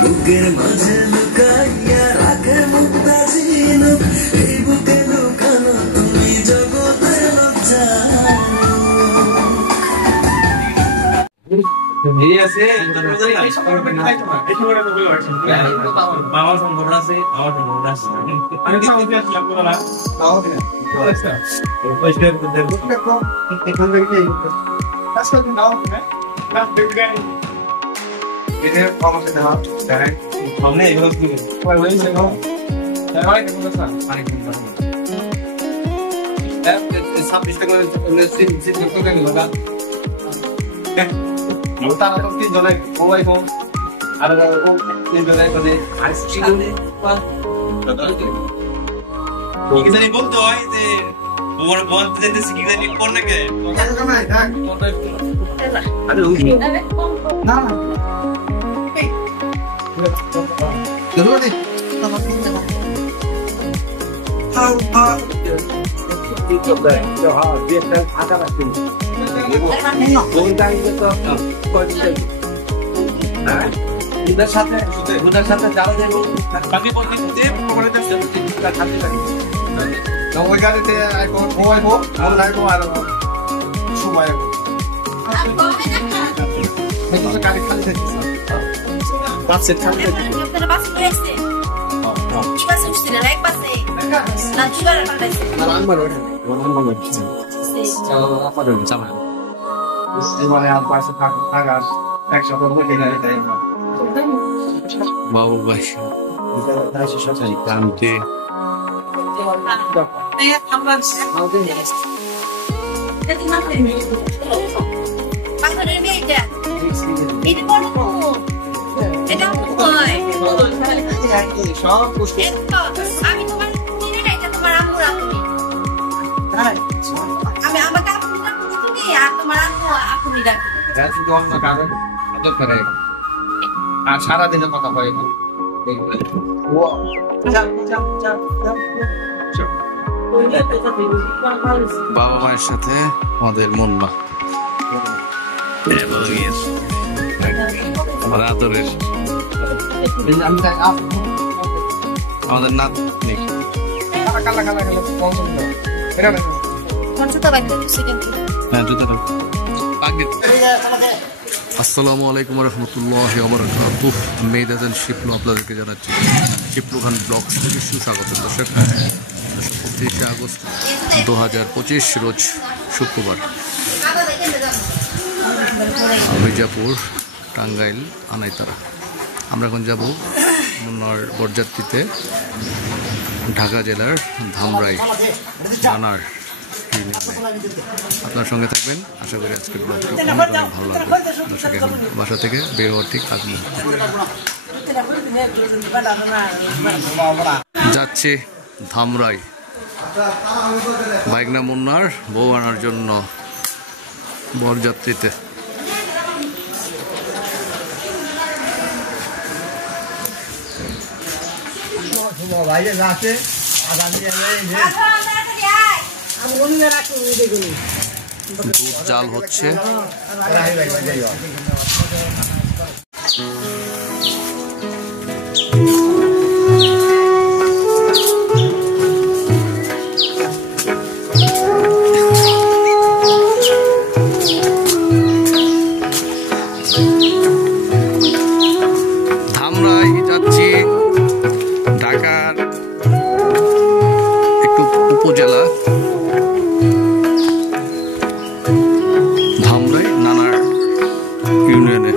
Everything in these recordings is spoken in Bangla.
বুকের মাঝে লুকাইয়া রাখে মুক্তা ঝিনুক, এই বুকে লুকানো তুমি জগতের লজ্জা। हमने एक रोज की वही से कहो हमारे को बस पानी की बात है सब इस तक में से तो नहीं लगा मोटा तो तीन जने मोबाइल फोन আর ও তিন জনে করে আইসক্রিম কি জানি বলতো হয় যে ওর বলতে যেতেছি কি জানি কোন নাকি আরে না Dulu nih, sama pintu. Itu deh, jauh biasa ada lagi. Bintang itu kondisi. Udah sate jalan dulu. Tapi posisi pokoknya sudah kita hati lagi. Kamu kan itu iPhone, iPhone ada semua ya. Itu sekali saja. Pasir kan itu. Kita pasir biasa. Kita sudah naik pasir. Nanti juga ada pasir. Orang baru bisa. Kalau apa dulu sama. Di mana yang pasir agak ekspor mungkin dari daerah. Mau baik. Kita nasi saja. Ganti. Tambah sih. Jadi mana ini? Pasir ini aja. Ini baru. এটা কই সব পুষ্টি আমি তোমার চিনি না, এটা তোমার আম্মু রাখনি। আমি আমার কাপড় না পুষ্টি আর তোমার আম্মু আপনি রাখনি। এটা শুধু অন্য কারণ আদর করে আর সারা দিন কথা হয় না ও বাবা মায়ের সাথে আমাদের মুন্না এবং আমার আদরের আমাদের নাতনি আসসালামু আলাইকুম রহমতুল্লাহ বারাকাতুহু। মেহেদান শিপলু আপনাদেরকে জানাচ্ছি শিপলু খান ব্লগস থেকে সুস্বাগত। দর্শক 25 আগস্ট 2025 রোজ শুক্রবার, মির্জাপুর, টাঙ্গাইল, আনাইতারা। আমরা এখন যাব মুন্নার বরযাত্রীতে ঢাকা জেলার ধামরাই নানার ইউনিয়নে। আপনার সঙ্গে থাকবেন, আশা করি আজকের ব্লগটি অনেক ভালো লাগবে। দর্শক এখন বাসা থেকে বের হওয়ার ঠিক আগ মুহূর্তে যাচ্ছে ধামরাই বাইগনা মুন্নার বউ আনার জন্য বরযাত্রীতে। দুধ জাল হচ্ছে। ধামরাই যাচ্ছি, ঢাকার একটু উপজেলা ধামরাই নানার ইউনিয়নে।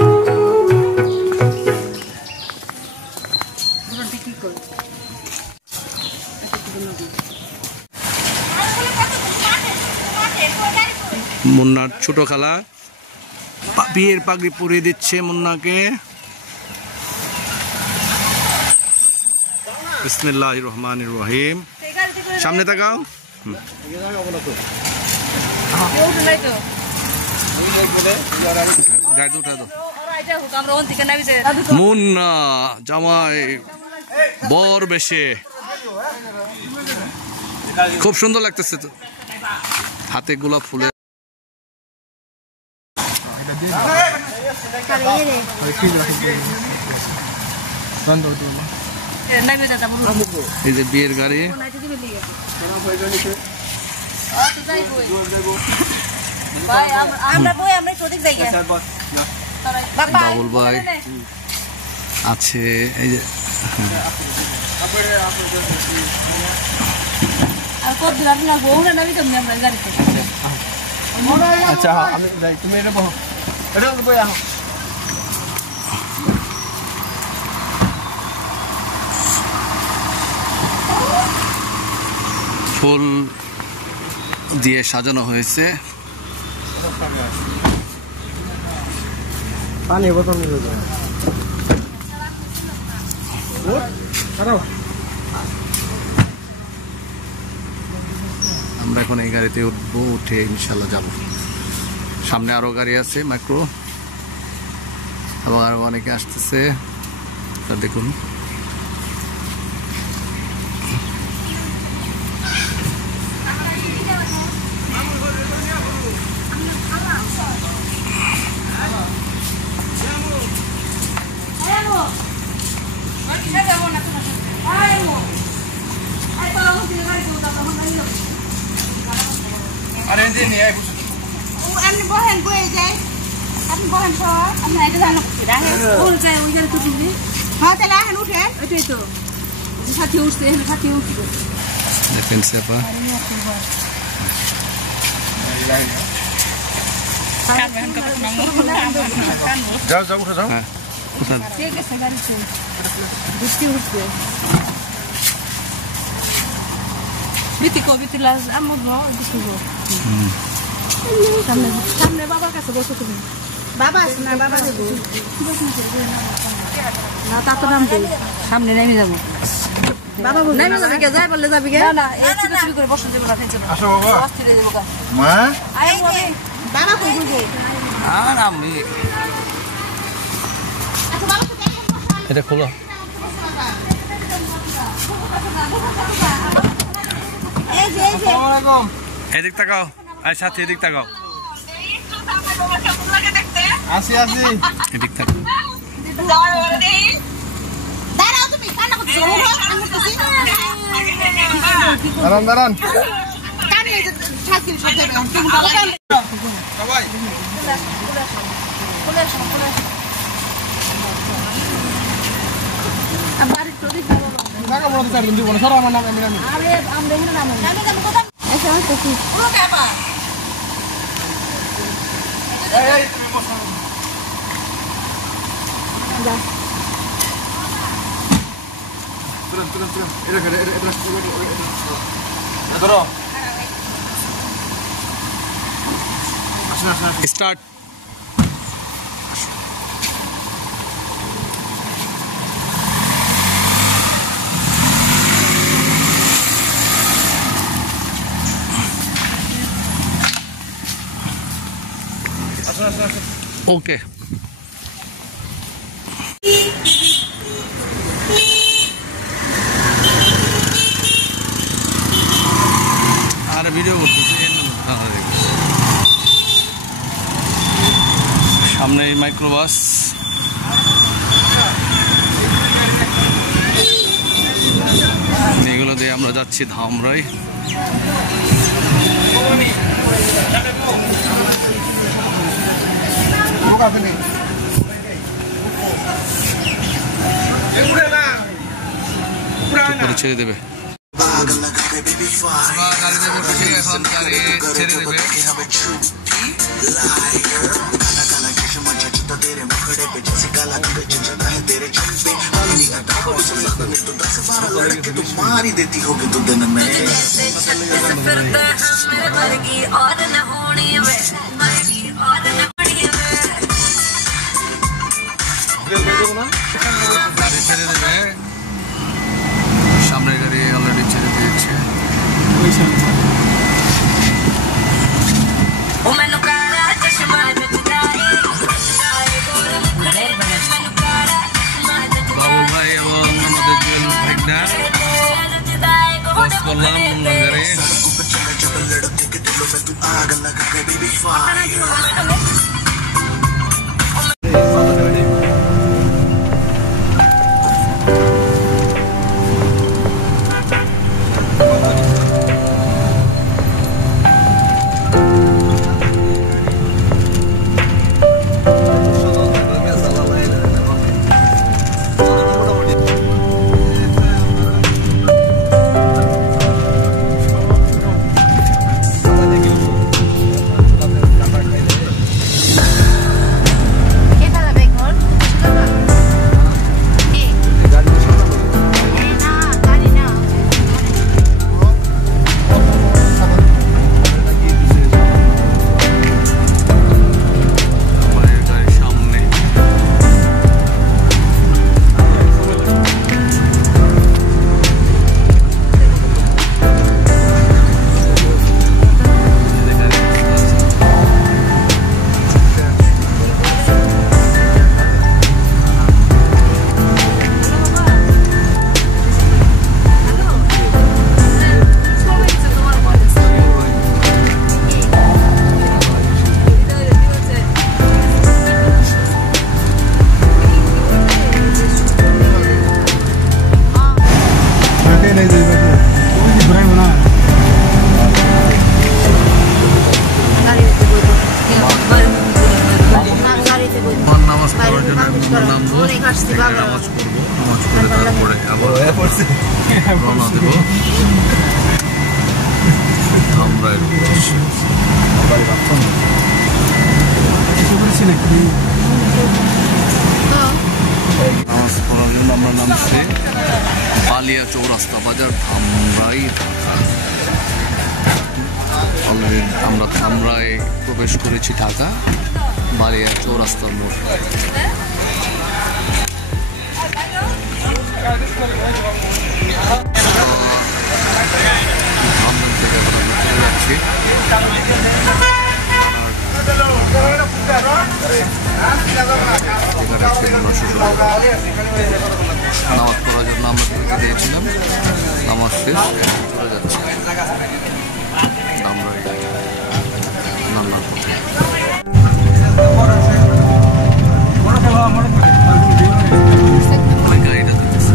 মুন্নার ছোট খালা বিয়ের পাগড়ি পরিয়ে দিচ্ছে মুন্নাকে। বিসমিল্লাহির রহমানির রহিম। সামনে তাকাও। মুন্না জামাই বর বেশে খুব সুন্দর লাগতেছে তো, হাতে গোলাপ ফুলে। এই যে বিয়ের গাড়ি, বাবুল ভাই আছে। এই যে আচ্ছা আমি যাই, তুমি এটা বলো, এটা বই আহ। ফুল দিয়ে সাজানো হয়েছে। পানি বোতল নিয়ে যাও। আমরা এখন এই গাড়িতে উঠবো, উঠে ইনশাল্লাহ যাব। সামনে আরো গাড়ি আছে মাইক্রো, এবং আরো অনেকে আসতেছে, দেখুন। আরে যে নিয়ে আই বুঝছো আপনি বহেন বয়ে যায়, আপনি বহেন তো আপনি এটা জানো রাহে ওল যায় ওই জায়গা তো তুমি। হ্যাঁ তাহলে এখন উঠেন, ওইটাই তো সাথে উঠছে, এখানে সাথে উঠবে। দেখেন সেপা যাও যাও উঠে যাও। হ্যাঁ কোথায় ঠিক আছে গাড়িতে বৃষ্টি উঠছে। বিতি লাজ আমো ন বিতি গো সামনে সামনে বাবার কাছে বসো তুমি। বাবা আছে না, বাবা দেবো না, তা তো নাম দেই সামনে নেমে যাবো। বাবা নেমে যাবে কে, যাই বললে যাবি কে? না না এই চিপে চিপে করে বসে যাবো না, খাইছো আসো বাবা, অস্থির হয়ে যাবো গা। মা আই বাবা কই গো? আর আমি আচ্ছা বাবা তো দেখেন এটা খোলো। এই যে আসসালামু আলাইকুম। এদিক তাকাও, আর সাথে এদিক তাকাও, আসি আসি। এদিক তাকাও। দাঁড়াও তুমি কান্না করতেছো, আমি করতেছি দাঁড়ান দাঁড়ান কানে এই যে সাইকেল সব দেবে তুমি বাবা সবাই খুলে আসো আবার একটু দিতে বলো। জায়গা বড় তো দিব না, সরো আমার নাম আমি নামি। আরে আমরা এখানে নামো নামে যাবো কোথায়? এসে আসতেছি পুরো কাবা। এই এই তুমি বসো। যা তুরন্ত তুরন্ত এটা করে এটা ধরো। আসুন আসুন আসুন। স্টার্ট। আসুন আসুন আসুন। ওকে আর ভিডিও করতেছি, সামনে মাইক্রোবাস, এগুলো দিয়ে আমরা যাচ্ছি ধামরাই। করে ছেড়ে দেবে, গাড়িতে বসে এখন গাড়ি ছেড়ে দেবে। तेरे मुखड़े पे जैसे काला तेरे चंचल है तेरे चंपे मार ही देती होगी तो दिन में গাড়ি ছেড়ে দেবে, সামনের গাড়ি অলরেডি ছেড়ে দিয়েছে। বাবুল ভাই এবং আমাদের জুয়েল ভাইটা বস করলাম মুন্নার গাড়ি। নামাজ পড়বো, নামাজ পড়ে তারপরে আবার রওনা দেব ধামরাইয়ের উদ্দেশ্যে। নামাজ পড়ার জন্য আমরা নামছি বালিয়া চৌরাস্তা বাজার, ধামরাই, ঢাকা। অলরেডি আমরা ধামরাই প্রবেশ করেছি, ঢাকা বালিয়া চৌরাস্তার মোড়। নামাজ পড়ার জন্য আমরা ঢাকা দিয়েছিলাম, নামাজ শেষ চলে যাচ্ছে আমরা নান্নার পথে। গাড়িটা দেখতেছি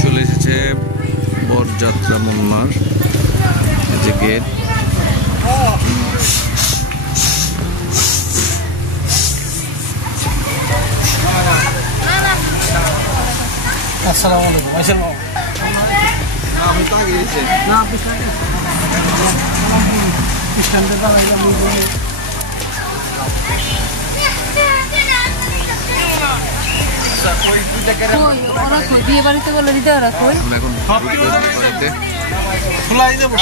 চলে এসেছে বরযাত্রা মুন্নার যে গেট। আসসালামু আলাইকুম। আমি তো আগে গেছি না, আপনি স্ট্যান্ডে দাঁড়াইলাম। বিয়ে বাড়িতে বলে দিতে ওরা কই এখন বাড়িতে খোলাই দেবো।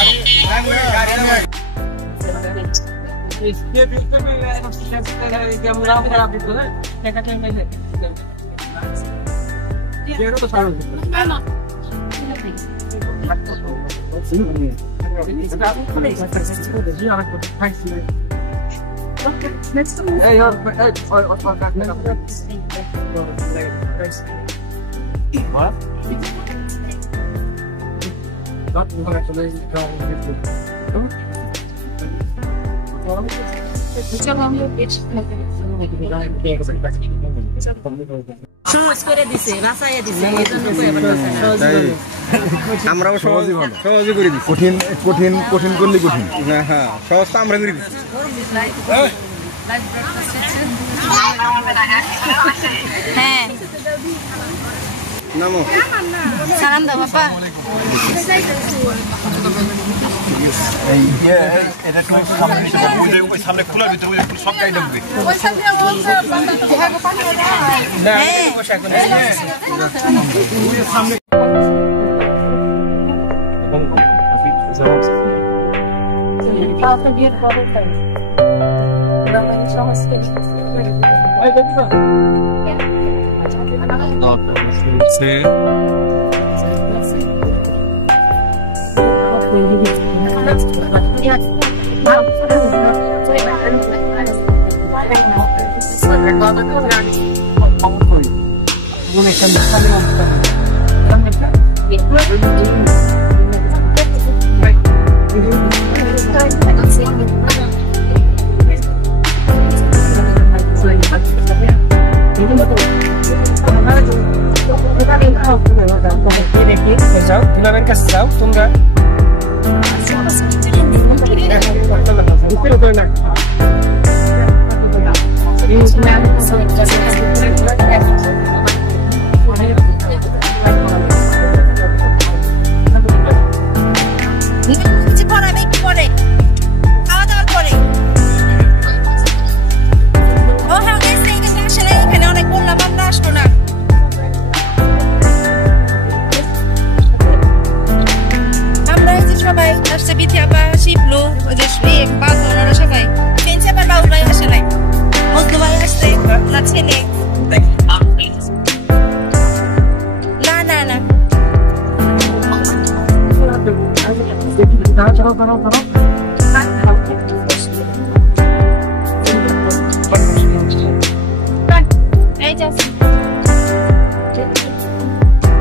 আমরাও সহজে করে দিই। কঠিন কঠিন কঠিন করলে কঠিন। হ্যাঁ হ্যাঁ, সহজ তো আমরা করে দিচ্ছি। হ্যাঁ নামো সালাম দাও বাবা এটা একটু সামনে খোলার ভিতরে সব গাড়ি ঢুকবে সামনে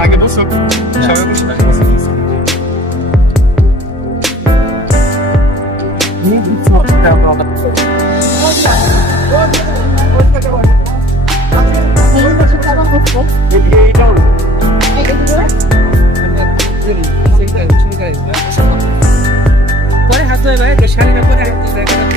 আগে বসো সবাই বসে পরে হাত ধোয় ভাই শাড়িটা পরে হাত ধোয়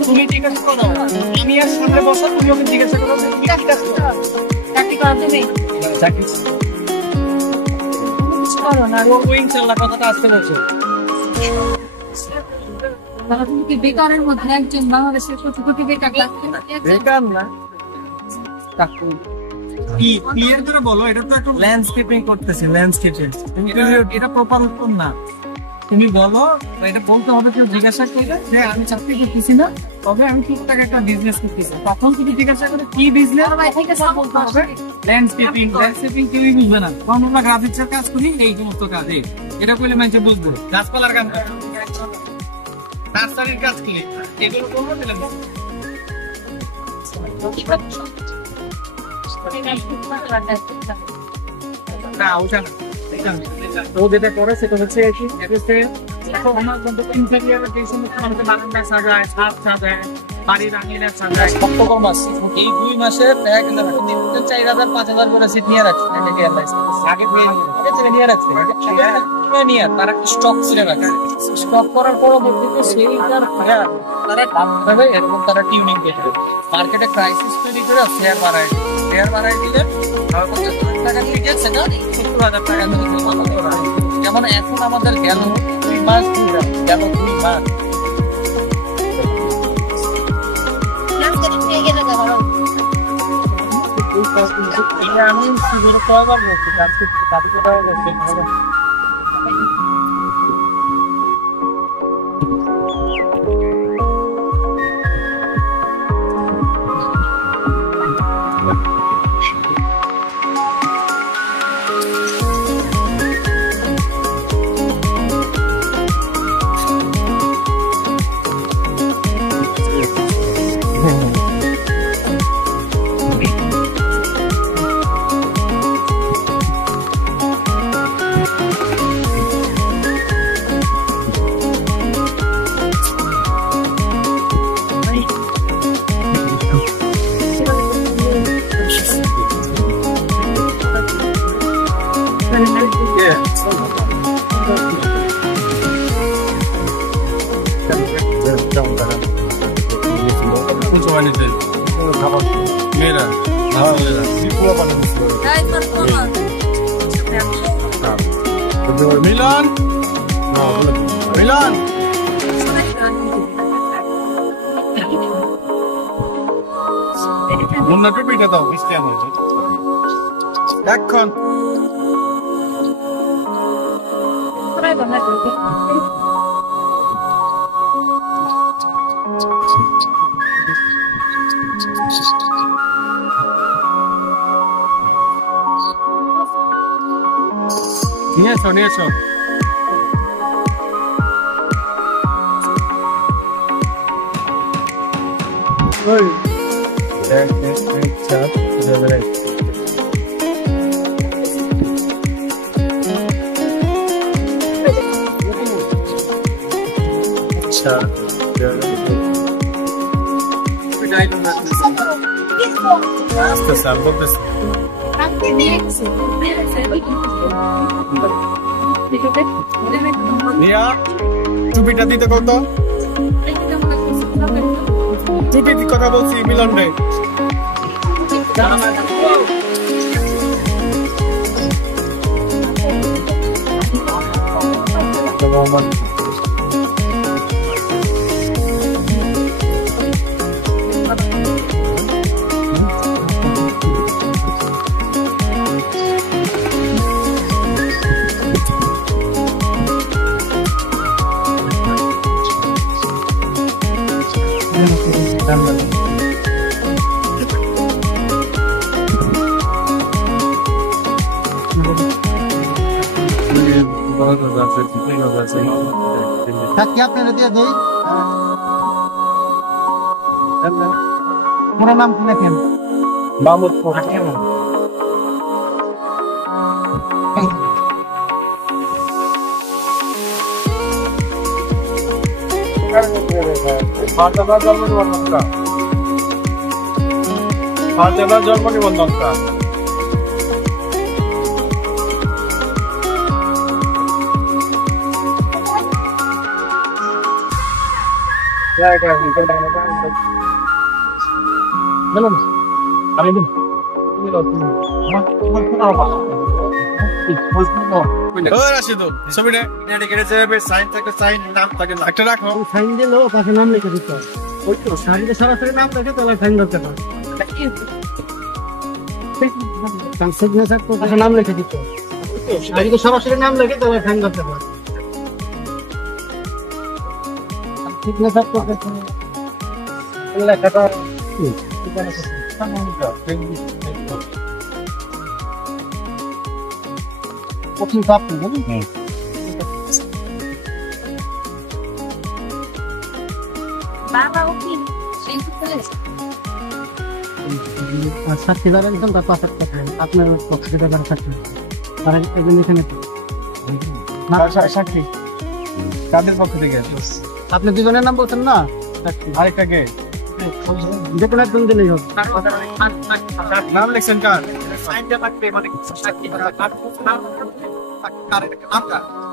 তুমি জিজ্ঞাসা করো আমি আর সামনে বসো তুমি ওকে জিজ্ঞাসা করো চাকরি করা তুমি চাকরি করো না ও ইনশাআল্লাহ কথাটা আসতে বলছো তারা কি বেকারের মধ্যে একজন বাংলাদেশের কোটি কোটি বেকার লাগছে বেকার না কি ক্লিয়ার করে বলো, এটা তো একটু ল্যান্ডস্কেপিং করতেছি, ল্যান্ডস্কেপিং এটা প্রপার উত্তর না। তুমি বলো, এটা বলতে হবে, কেউ জিজ্ঞাসা করলে যে আমি চাকরি করতেছি না, তবে আমি টুকটাক একটা বিজনেস করতেছি, তখন তুমি জিজ্ঞাসা করে কি বিজনেস বলতে হবে। ল্যান্ডস্কেপিং কেউই বুঝবে না, কারণ আমরা গ্রাফিক্সের কাজ করি, এই সমস্ত কাজে এটা করলে মানুষ বুঝবে। গাছপালার কাজ, নার্সারির কাজ কি, এগুলো করবো তাহলে না ওটা না। ও যেটা করে সেটা হচ্ছে বারান্দা সাজায়, ছাদ সাজায়, বাড়ির আঙিনা সাজায়, সপ্তকর মাস। এই 2 মাসে 4,000-5,000 করে সিট নিয়ে রাখছে, আগে নিয়ে রাখছে, তারা স্টক ছিল রাখছে। স্টক করার পরবর্তীতে সেইটার তারা দাম পাবে এবং তারা টিউনিং করবে, মার্কেটে ক্রাইসিস তৈরি করে শেয়ার বাড়ায় দিলে টাকা থেকে সেটা 70,000 টাকা যেমন এখন আমাদের গেল 2 মাস আমি কয়বার বলছি দাবি করা হয়েছে। মিলন মুন্নাকে পিঠে দাও, বৃষ্টি আমার এখন নিয়ে এসো টুপিটা দিতে কত, টুপি কথা বলছি মিলন রে। আপনারা দিয়ে দেই, পুরো নাম কি লেখেন? মাহমুদ। জন্ম নিবন্ধনটা আমি একটা রাখো সাইন দিলেও পাশে নাম লিখে দিতে হবে। ওই তো সাইনে সরাসরি নাম লিখে তাহলে সাইন করতে পারে। সিগনেচার তো পাশে নাম লিখে দিতে হবে। সাইনে সরাসরি নাম লিখে তাহলে সাইন করতে পারে। সিগনেচার তো লেখাটা কঠিন কাপ নেই। বাবা উকিল সেই সাক্ষীদার একদম তার পাশে আপনার পক্ষে দেবার সাক্ষী তারা একজন এখানে সাক্ষী কাদের পক্ষ থেকে আপনি দুজনের নাম বলছেন না আরেকটা কে যে কোনো একজন দিলেই হবে। নাম লিখছেন কার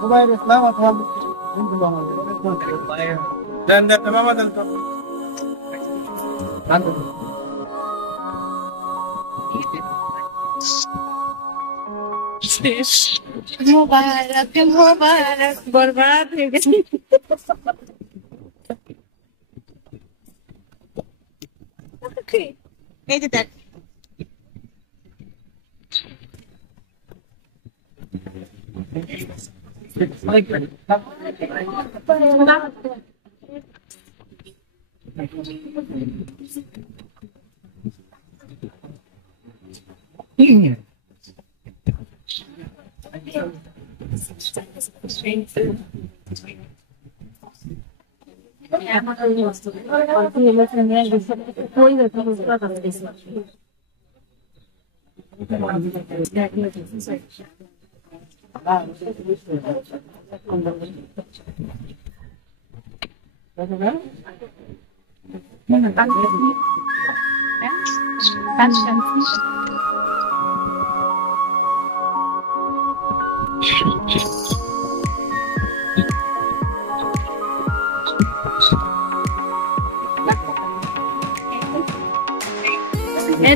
জুবাইর ইসলাম অথবা দেন দেন মামা দেন তো मुबारक मुबारक बर्बाद हो गई এই যে দেখ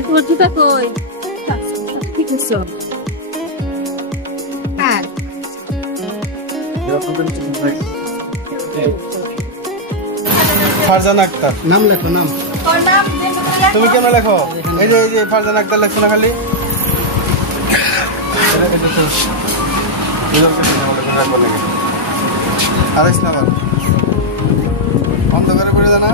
তোর জুতা কই কি করছো ফারজানা আক্তার নাম লেখো নাম তুমি কেন লেখো এই যে ফারজানা আক্তার লেখছো না খালি আরেস না আবার অন্ধকারে করে জানা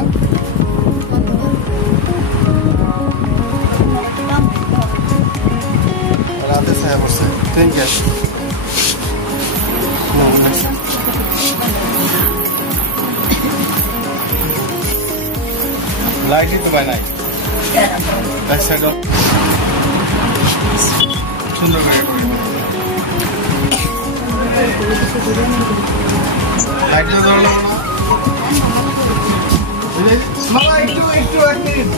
রাতে ছায়া পড়ছে ট্রেন ক্যাশ লাইটই তো পাই নাই এক সাইড সুন্দর করে লাইট তো ধরলো না মামা একটু এক মিনিট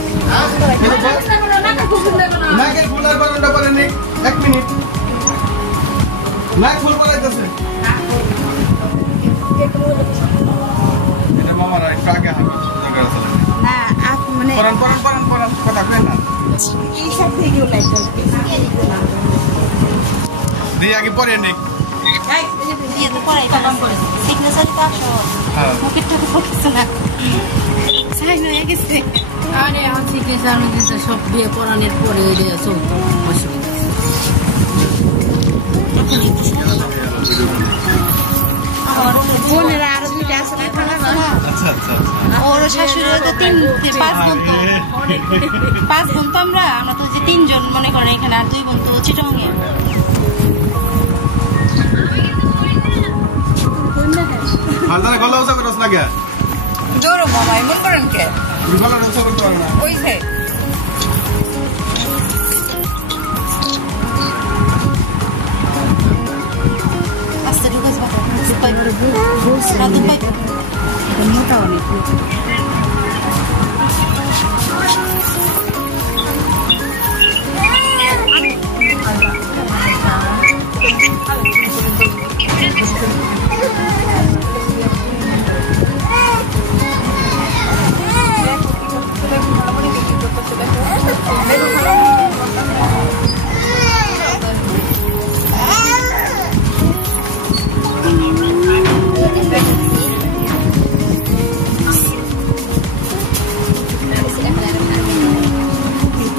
নাকের ফুলার বারণটা পরে নে 1 মিনিট নাক ফুল পড়াইতেছে এটা মামার একটু আগে হাঁটবে দরকার আছে না আপ মানে পরান কথা কই না এই সব ভিডিও লাইক দিয়ে আগে পরে নে এই যে পড়াই কাম করে সিগনেচার তো আসো হ্যাঁ পকেটটা পড়ছে না সাইন হয়ে গেছে আরে আছে কি জানো যে সব বিয়ে পড়ানোর পরে এরিয়া চলতো অসুবিধা বোনেরা আরো দুইটা আছে না খালা আচ্ছা আচ্ছা ওর শাশুড়ি তো 5 বোন তো 5 বোন তো আমরা তো যে 3 জন মনে করেন এখানে আর 2 বোন তো চিটংয়ে ফালদারে গলা উসা করছ না কে জোরে বাবা এমন করেন কে গলা উসা করতে পারো না ওই যে আস্তে ঢুকাস বাবা পাই রাধু পাই মোটা অনেক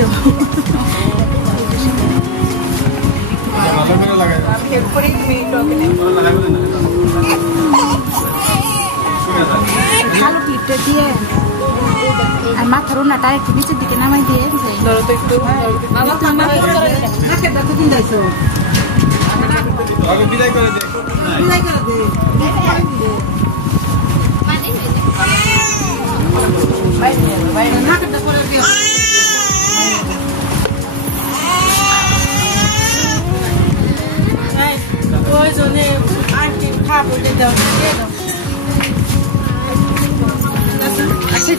তো ভালো করে লাগাই ভালো পিঠটা দিয়ে আর মাথার ওনাটা একটু নিচের দিকে নামাই দিয়ে বিদায় করে দে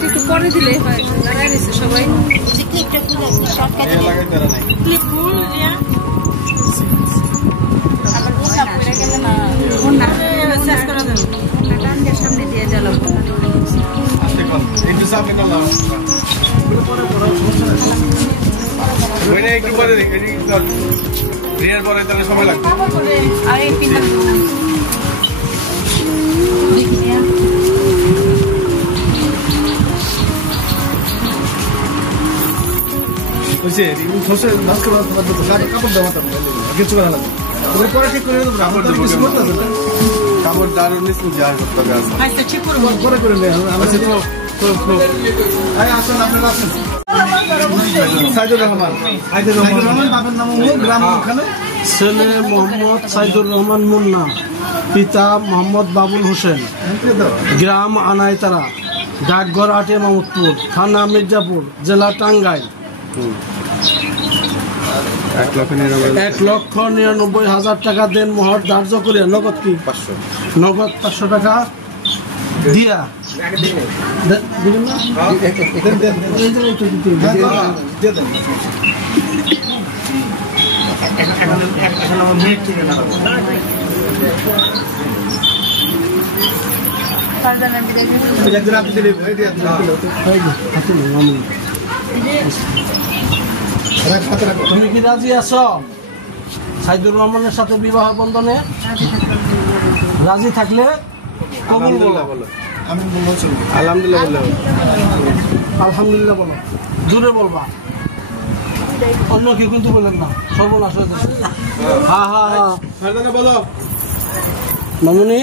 একটু পরে দিলে লাগাই দিচ্ছে সবাই লাগাই দেওয়া নাই সামনে দিয়ে জ্বালাবো একটু সামনে না লাও ওইটা একটু পরে দেখ রিয়ার পরে তাহলে সময় লাগবে আর এই পিনটা বুঝছে খসে নাচ করে কাপড় দেওয়া কিছু করা লাগবে পরে ঠিক করে দেবো আমার তো কিছু করতে হবে কাপড় দাঁড় নিচে যাওয়ার করতে হবে ঠিক করবো পরে করে নেই আসুন আপনারা আসুন সাইদুর রহমান বাবার নাম গ্রাম ওখানে ছেলে মোহাম্মদ সাইদুর রহমান মুন্না, পিতা মোহাম্মদ বাবুল হোসেন, গ্রাম আনাইতারা, ডাকঘর আটে মামুদপুর, থানা মির্জাপুর, জেলা টাঙ্গাইল। 1,99,000 টাকা দেন মোহর ধার্য করিয়া নগদ কি 500 নগদ 500 টাকা দিয়া দিবেন না এই যে একটু দিতে দিয়ে দেন এখন আমার মেয়ে থেকে না একদিন আপনি দিলে তুমি কি রাজি আছো সাইদুর রহমানের সাথে বিবাহ বন্ধনে? রাজি থাকলে কবুল বলো। আমি বলছি আলহামদুলিল্লাহ বলো আলহামদুলিল্লাহ বলো, জোরে বলবা, অন্য কেউ কিন্তু বললেন না, সর্বনাশ হয়ে যাচ্ছে। হ্যাঁ হ্যাঁ হ্যাঁ বলো মামুনি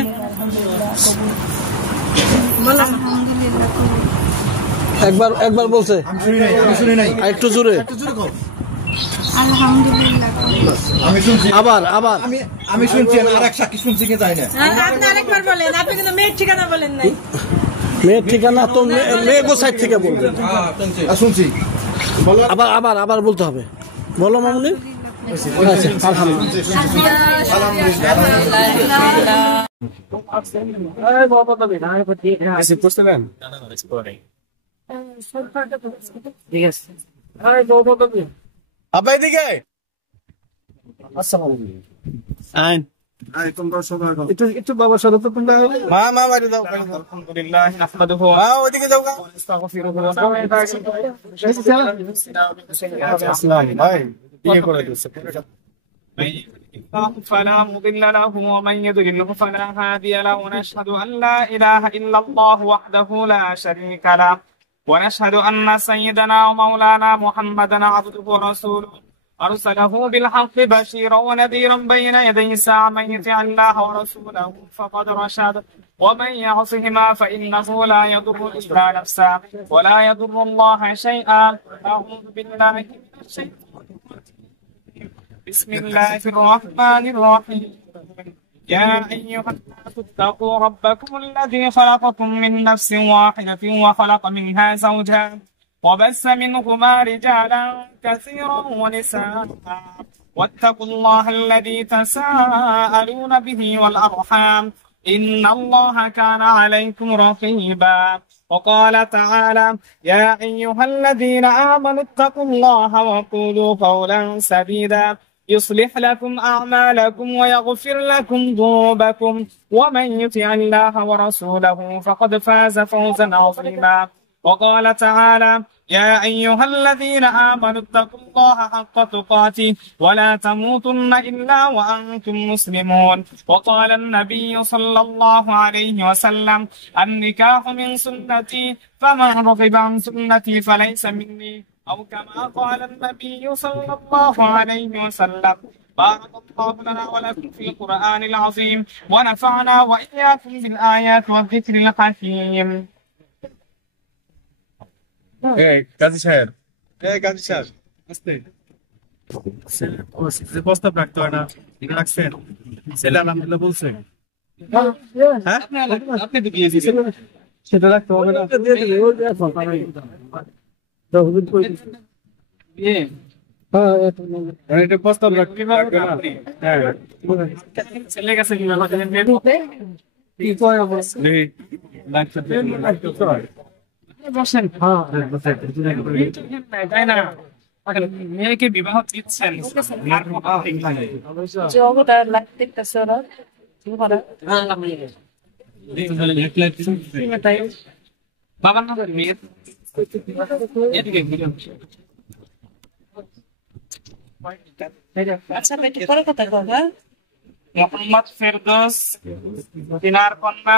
একবার বলছে, আমি শুনি নাই একটু জোরে আমি শুনছি আবার আমি শুনছি আর এক সাক্ষী শুনছি কি তাই না আপনি আরেকবার বলেন, আপনি কিন্তু মেয়ের ঠিকানা বলেন নাই। মেয়ের ঠিকানা তো মেয়ে গো সাইড থেকে বলবেন। শুনছি বলো আবার বলতে হবে, বলো মামুনি। আচ্ছা আব্বা এদিকে একটু বাবার সাথে তো তোমরা মা বাড়ি দাও আলহামদুলিল্লাহ নাহমাদুহু মা ওদিকে যাও গা আসসালাম ভাই বিয়ে করে দিয়েছে فلا مضل له ومن يضلل فلا هادي له ونشهد أن لا إله إلا الله وحده لا شريك له ونشهد أن سيدنا ومولانا محمدا عبده ورسوله أرسله بالحق بشيرا ونذيرا بين يدي الساعة من يطع الله ورسوله فقد رشد ومن يعصهما فإنه لا يضر إلا نفسه ولا يضر الله شيئا. أعوذ بالله من الشيطان بسم الله الرحمن الرحيم. يا أيها الناس اتقوا ربكم الذي خلقكم من نفس واحدة وخلق منها زوجها وبث منهما رجالا كثيرا ونساء واتقوا الله الذي تساءلون به والأرحام إن الله كان عليكم رقيبا. وقال تعالى يا أيها الذين آمنوا اتقوا الله وقولوا قولا سديدا يصلح لكم أعمالكم ويغفر لكم ذنوبكم ومن يطع الله ورسوله فقد فاز فوزا عظيما. وقال تعالى يا أيها الذين آمنوا اتقوا الله حق تقاته ولا تموتن إلا وأنتم مسلمون. وقال النبي صلى الله عليه وسلم النكاح من سنتي فمن رغب عن سنتي فليس مني. أو كما قال النبي صلى الله عليه وسلم بارك الله لنا ولكم في القرآن العظيم ونفعنا وإياكم بالآيات والذكر الحكيم. কাজী সাহেব আস্তে প্রস্তাব রাখতো না রাখছেন ছেলে আলহামদুলিল্লাহ বলছে হ্যাঁ আপনি তো দিয়েছেন সেটা রাখতে হবে না এটা প্রস্তাব রাখতে হ্যাঁ ছেলে কাছে কি বসেন তাই না মেয়েকে বিবাহ দিচ্ছেন বাবার নাম মেয়ের মোহাম্মদ ফেরদৌস তিনার কন্যা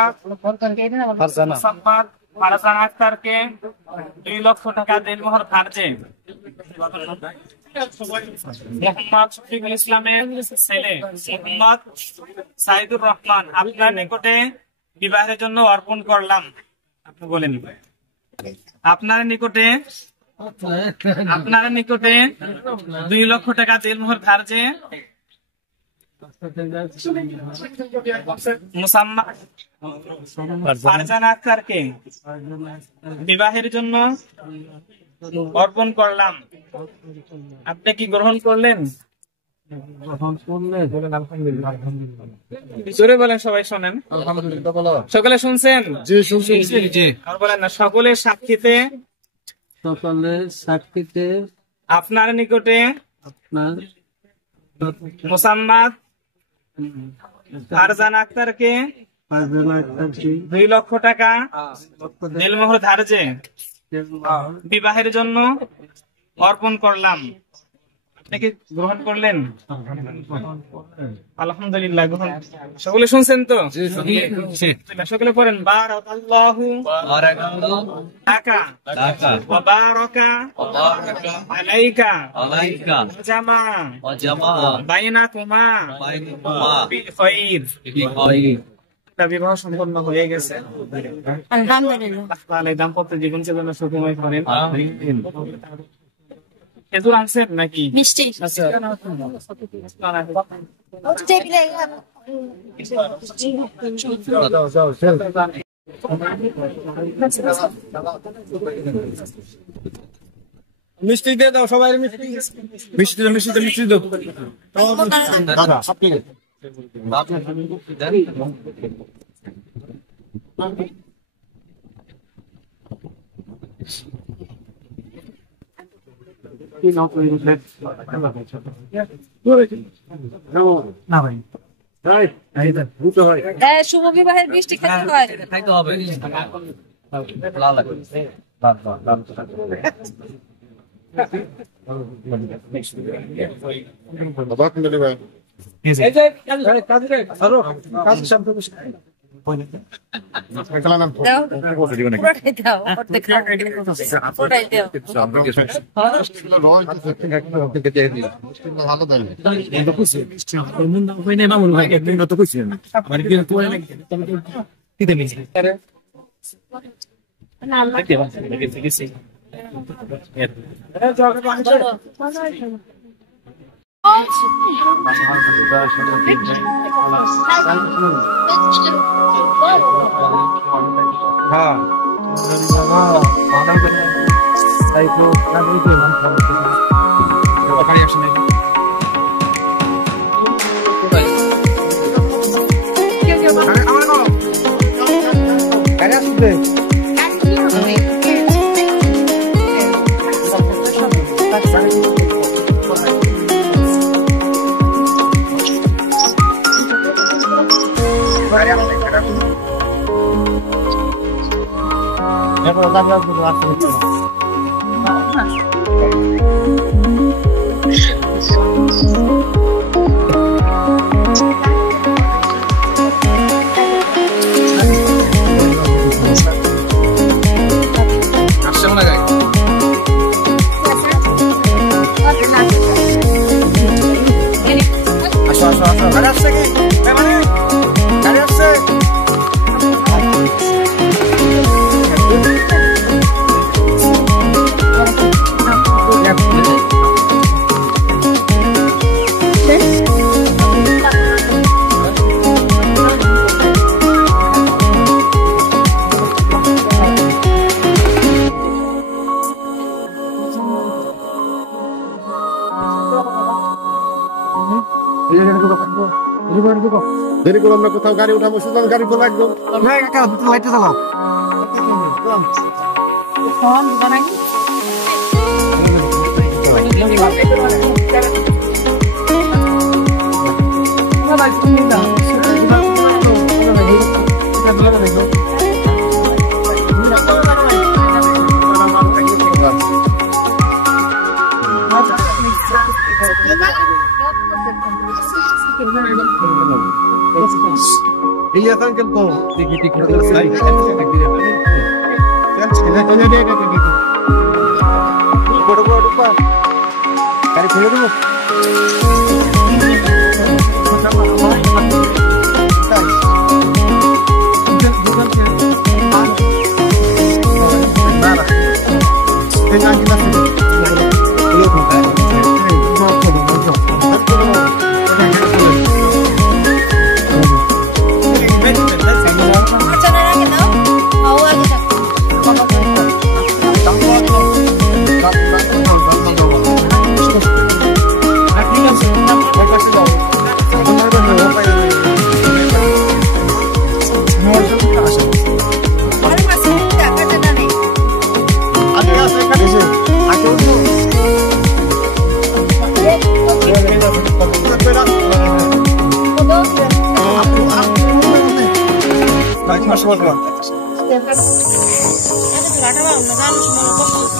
ফারজানা আক্তারকে 2 লক্ষ টাকা দেনমোহর ধার্যে মোহাম্মদ শফিকুল ইসলামের ছেলে মোহাম্মদ সাইদুর রহমান আপনার নিকটে বিবাহের জন্য অর্পণ করলাম। আপনি বলেন আপনার নিকটে 2 লক্ষ টাকা দেনমোহর ধার্যে ফারজানা আক্তারকে বিবাহের জন্য অর্পণ করলাম। আপনি কি গ্রহণ করলেন? জোরে বলেন, সবাই শোনেন। সকলে শুনছেন? আর বলেন না, সকলের সাক্ষীতে আপনার নিকটে মোসাম্মদ ফারজানা আক্তারকে 2 লক্ষ টাকা দেনমোহর ধার্যে বিবাহের জন্য অর্পণ করলাম। আপনি কি গ্রহণ করলেন? আলহামদুলিল্লাহ গ্রহণ। সকলে শুনছেন তো? সকলে পড়েন বারাকাল্লাহু লাকা ওয়া বারাকা আলাইকা ওয়া জামা বাইনাকুমা বিল খাইর। বিবাহ সম্পন্ন হয়ে গেছে, আলহামদুলিল্লাহ। দাম্পত্য জীবন যেন সুখময় করেন। খেজুর আনছেন নাকি? মিষ্টি। আচ্ছা মিষ্টি দিয়ে দাও সবাই, মিষ্টি দাও। শুভ বিবাহের মিষ্টি খেতে হয়। দেরি করে আমরা কোথাও গাড়ি উঠাবো, সুতরাং গাড়ি তো লাগবে। লাইটটা চালাও। Iya kan kau tik selesai. Kan sekarang dia. Bodoh lupa. Cari dulu dulu.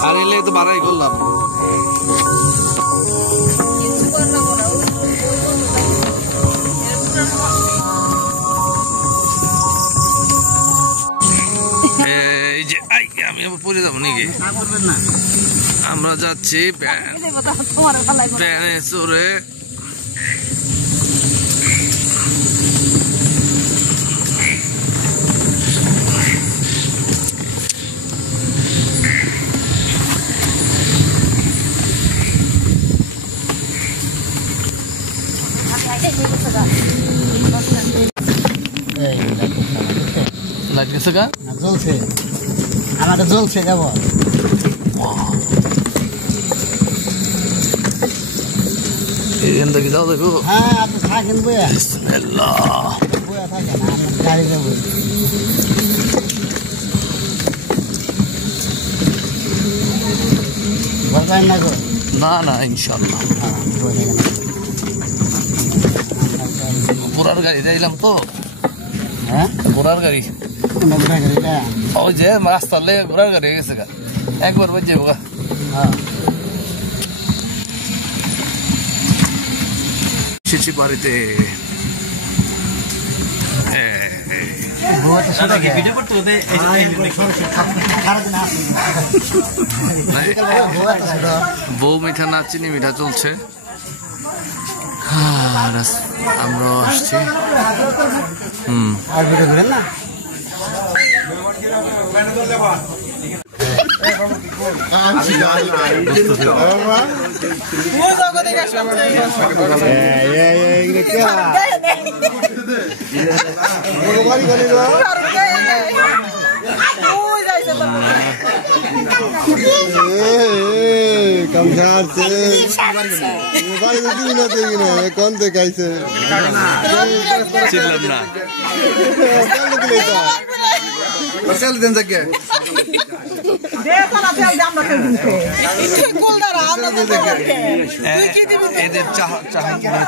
আরে তো বাড়াই করলাম। এই যে আমি পড়ে যাবো নাকি? আমরা যাচ্ছি ভ্যানে চড়ে। লাগতেছে গা? জ্বলছে, আমাকে জ্বলছে যাবো। এখান থেকে যাও দেখো। হ্যাঁ, আপনি থাকেন বইয়া বিসমিল্লাহ। বইয়া থাকেন, আমরা গাড়ি যাবো। বলবেন না গো? না না ইনশাল্লাহ। ঘোড়ার গাড়ি যাইলাম তো। হ্যাঁ, ঘোড়ার গাড়ি। ওই যে রাস্তার লেগে ঘোড়ার গাড়ি গেছে গা, একবার বাজ যাবো গা। এসেছি বাড়িতে। বউ মিঠা না চিনি মিঠা চলছে। আমরা আসছি। আর ভিডিও করেন না? कौन देखाइছে চিনলাম না। চল দেন যাকে এদের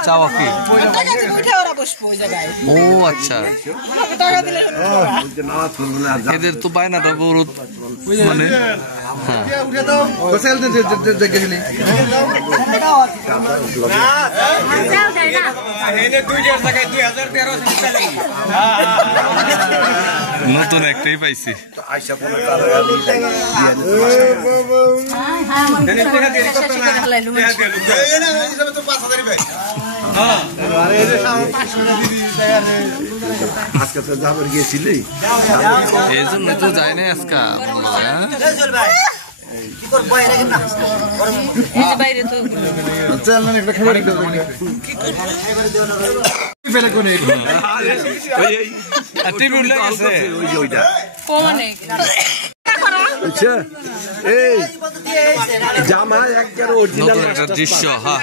চাওয়া কি? ও আচ্ছা, এদের তো বায়নাটা বড় মানে। নতুন একটাই পাইছি। এই জন্য তো যাই না আজকা। টিভি আচ্ছা এই জামা একেবারে অরিজিনাল একটা দৃশ্য। হ্যাঁ,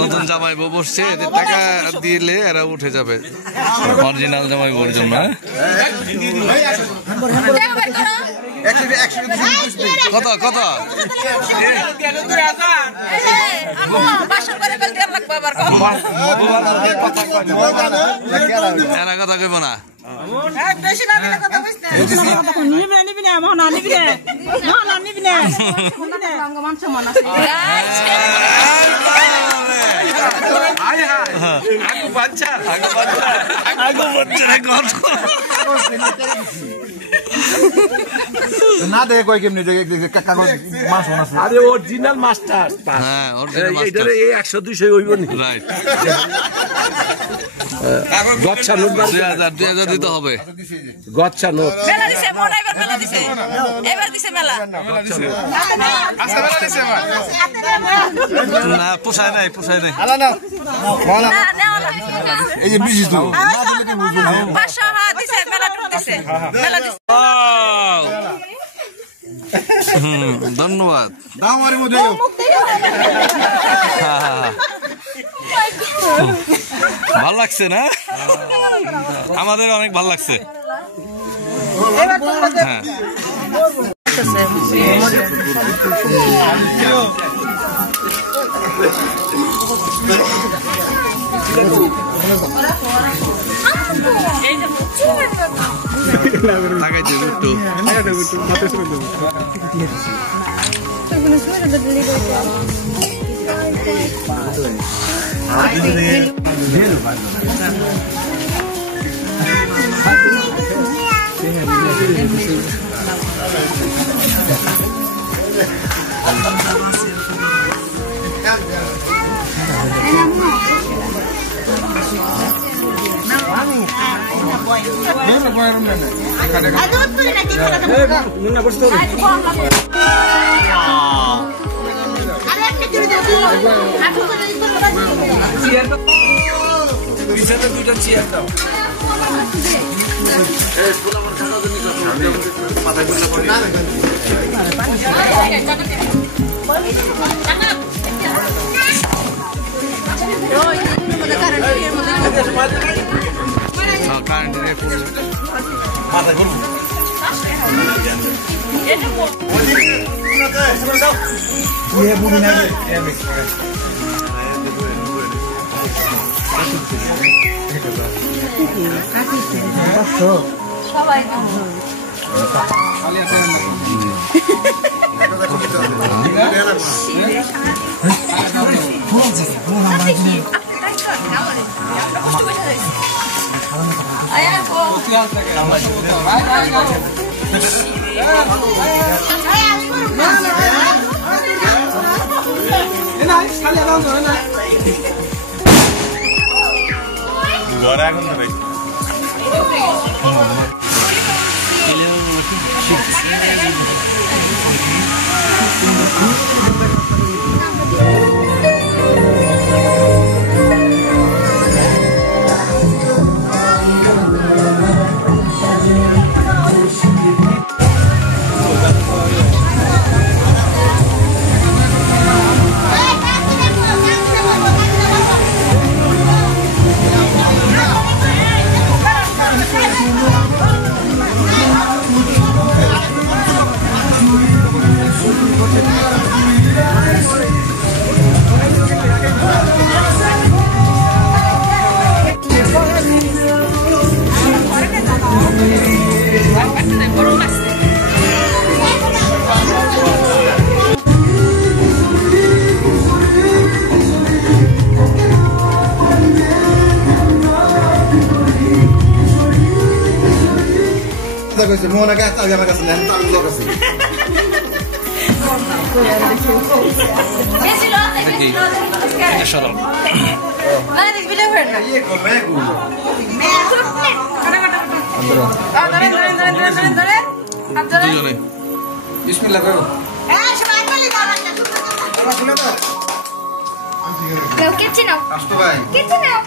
নতুন জামাই বউ বসছে, এদের টাকা দিলে এরা উঠে যাবে অরিজিনাল জামাই বউর জন্য। কত কত এরা কথা কইব না। না দেখে কয় কেমনি কাগজ মাছ মাছ আরে অরিজিনাল মাস্টার। হ্যাঁ, অরিজিনাল মাস্টার। এই 100-200 হইব নি? রাইট। গচ্ছা নোট 2000 দিতে হবে। গচ্ছা নোট মেলা দিছে, মোনা মেলা দিছে, এবার দিছে মেলা। না, পোষায় নাই, পোষায় নাই। এই যে বিশেষ তো 500 দিছে, মেলা দিছে, মেলা দিছে। ধন্যবাদ। দামারি মধ্যে ভাল লাগছে না? আমাদের অনেক ভাল লাগছে। হ্যাঁ, তাকাইতে একটু সবাই Mona gata abbiamo casa nel logo sì. Bismillah karo. Kitchen now. Asto vai. Kitchen now.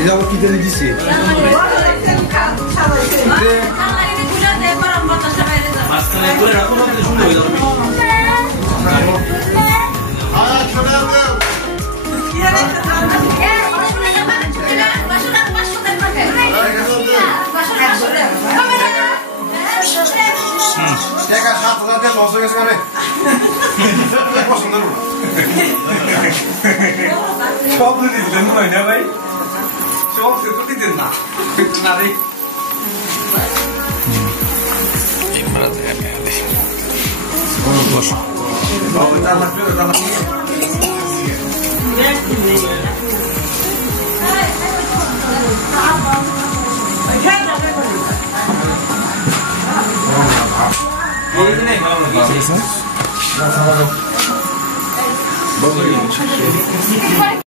এটা আবার কি জানি দিছে টাকা 7,000 লস হয়ে গেছে মানে পছন্দ না সব দিলেন না ভাই সব তো দিতেন না না রে Bom dia.